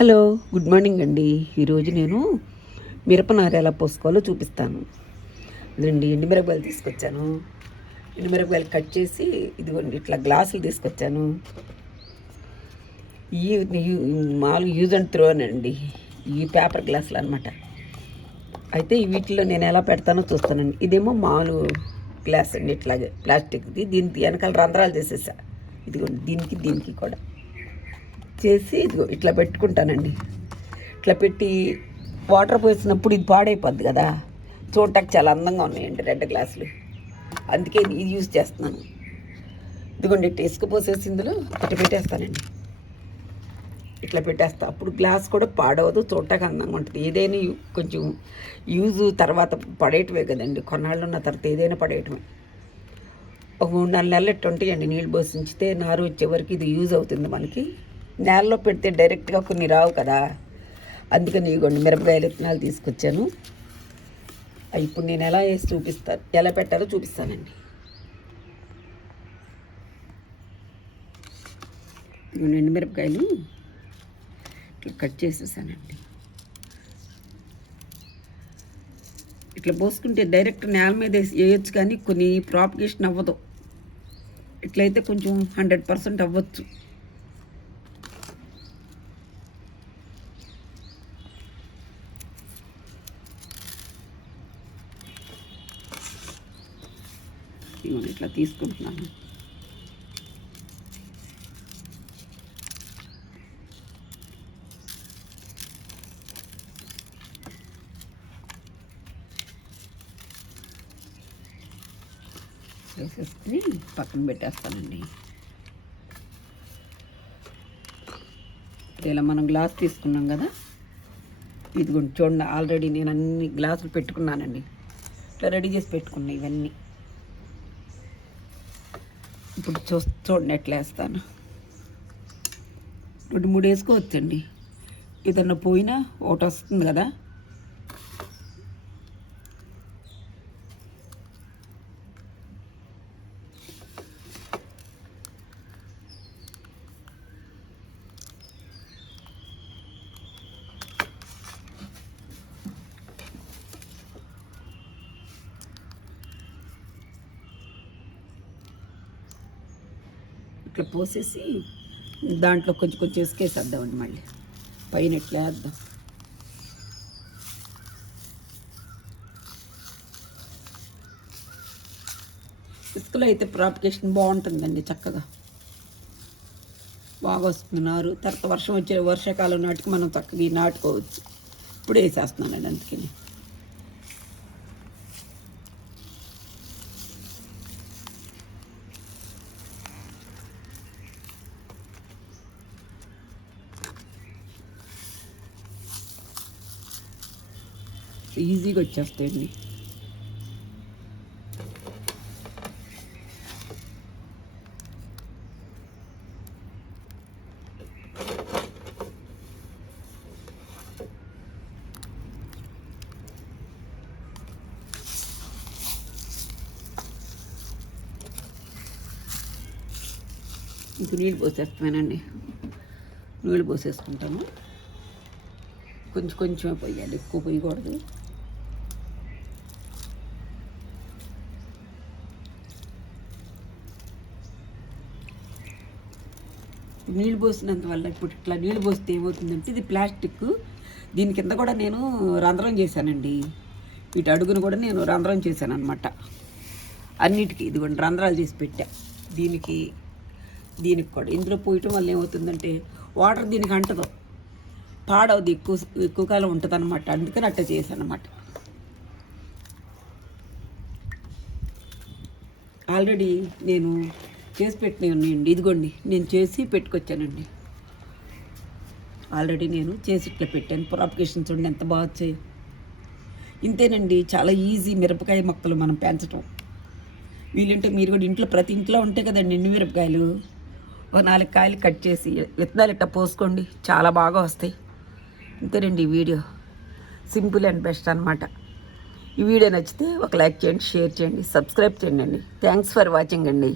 Hello, good morning అండి. ఈరోజు నేను మిరపనారు ఎలా పోసుకోవాలో చూపిస్తాను. ఇదండి ఎండుమిరపకాయలు తీసుకొచ్చాను. ఎండుమిరపకాయలు కట్ చేసి ఇదిగోండి ఇట్లా గ్లాసులు తీసుకొచ్చాను. ఈ మామూలు యూజ్ అండ్ త్రో అండి, ఈ పేపర్ గ్లాసులు అనమాట. అయితే వీటిలో నేను ఎలా పెడతానో చూస్తానండి. ఇదేమో మామూలు గ్లాస్ అండి, ఇట్లాగే ప్లాస్టిక్ది. దీనికి వెనకాల రంధ్రాలు చేసేసా. ఇదిగోండి దీనికి కూడా చేసి ఇదిగో ఇట్లా పెట్టుకుంటానండి. ఇట్లా పెట్టి వాటర్ పోసినప్పుడు ఇది పాడైపోద్ది కదా, చూడటానికి చాలా అందంగా ఉన్నాయండి రెడ్ గ్లాసులు. అందుకే ఇది యూజ్ చేస్తున్నాను. ఇదిగోండి ఇట్లా ఇసుక పోసేసి ఇందులో ఇట్లా పెట్టేస్తానండి. ఇట్లా పెట్టేస్తా, అప్పుడు గ్లాస్ కూడా పాడవదు, చూడటానికి అందంగా ఉంటుంది. ఏదైనా కొంచెం యూజ్ తర్వాత పడేయటమే కదండి, కొన్నాళ్ళు ఉన్న తర్వాత ఏదైనా పడేయటమే. ఒక 3-4 నెలలు ఎట్టు ఉంటాయండి నీళ్ళు పోసి ఉంచితే, నారు వచ్చే వరకు ఇది యూజ్ అవుతుంది మనకి. నేలలో పెడితే డైరెక్ట్గా కొన్ని రావు కదా, అందుకని ఇవ్వండి మిరపకాయలు విత్తనాలు తీసుకొచ్చాను. ఇప్పుడు నేను ఎలా వేసి చూపిస్తాను, ఎలా పెట్టాలో చూపిస్తానండి. ఎండు మిరపకాయలు ఇట్లా కట్ చేసేసానండి. ఇట్లా పోసుకుంటే డైరెక్ట్ నేల మీద వేయచ్చు, కానీ కొన్ని ప్రాపగేషన్ అవ్వదు. ఇట్లయితే కొంచెం 100% అవ్వచ్చు. ఇట్లా తీసుకుంటున్నాను. వేసేసుకుని పక్కన పెట్టేస్తానండి. ఇలా మనం గ్లాస్ తీసుకున్నాం కదా, ఇదిగోండి చూడండి, ఆల్రెడీ నేను అన్ని గ్లాసులు పెట్టుకున్నానండి. ఇట్లా రెడీ చేసి పెట్టుకున్నా ఇవన్నీ. ఇప్పుడు చూడండి ఎట్లా వేస్తాను. 2-3 వేసుకోవచ్చండి, ఏదన్నా పోయినా ఒకటి వస్తుంది కదా. ఇట్లా పోసేసి దాంట్లో కొంచెం ఇసుకేసేద్దామండి. మళ్ళీ పైన ఇట్లా వేద్దాం. ఇసుకలో అయితే ప్రాపగేషన్ బాగుంటుందండి, చక్కగా బాగా వస్తుంది నారు. తర్వాత వర్షాకాలం నాటికి మనం చక్కగా నాటుకోవచ్చు. ఇప్పుడు వేసేస్తున్నానండి అందుకని. ఈజీగా వచ్చేస్తాయండి. ఇంక నీళ్ళు పోసేస్తున్నానండి. నీళ్ళు పోసేసుకుంటాము. కొంచెమే పోయాలి, ఎక్కువ పోయకూడదు. నీళ్ళు పోసినంత వల్ల ఇప్పుడు ఇట్లా నీళ్ళు పోస్తే ఏమవుతుందంటే, ఇది ప్లాస్టిక్, దీని కింద కూడా నేను రంధ్రం చేశానండి. వీటి అడుగును కూడా నేను రంధ్రం చేశాను అనమాట. అన్నిటికీ ఇదిగోండి రంధ్రాలు చేసి పెట్టా. దీనికి కూడా ఇందులో పోయటం వల్ల ఏమవుతుందంటే, వాటర్ దీనికి అంటదు, పాడవది, ఎక్కువ కాలం ఉంటుంది అనమాట. అందుకని అట్ట చేశాను అనమాట. ఆల్రెడీ నేను చేసి పెట్టినవి ఉన్నాయండి. ఇదిగోండి నేను చేసి పెట్టుకొచ్చానండి. ఆల్రెడీ నేను చేసి ఇట్లా పెట్టాను. ప్రాపగేషన్ చూడండి ఎంత బాగా వచ్చాయి. ఇంతేనండి, చాలా ఈజీ మిరపకాయ మొక్కలు మనం పెంచడం. వీలుంటే మీరు కూడా ఇంట్లో, ప్రతి ఇంట్లో ఉంటాయి కదండి ఎండు మిరపకాయలు. ఒక 4 కాయలు కట్ చేసి విత్తనాలు ఇట్లా పోసుకోండి, చాలా బాగా వస్తాయి. ఇంతేనండి ఈ వీడియో, సింపుల్ అండ్ బెస్ట్ అనమాట. ఈ వీడియో నచ్చితే ఒక లైక్ చేయండి, షేర్ చేయండి, సబ్స్క్రైబ్ చేయండి అండి. థ్యాంక్స్ ఫర్ వాచింగ్ అండి.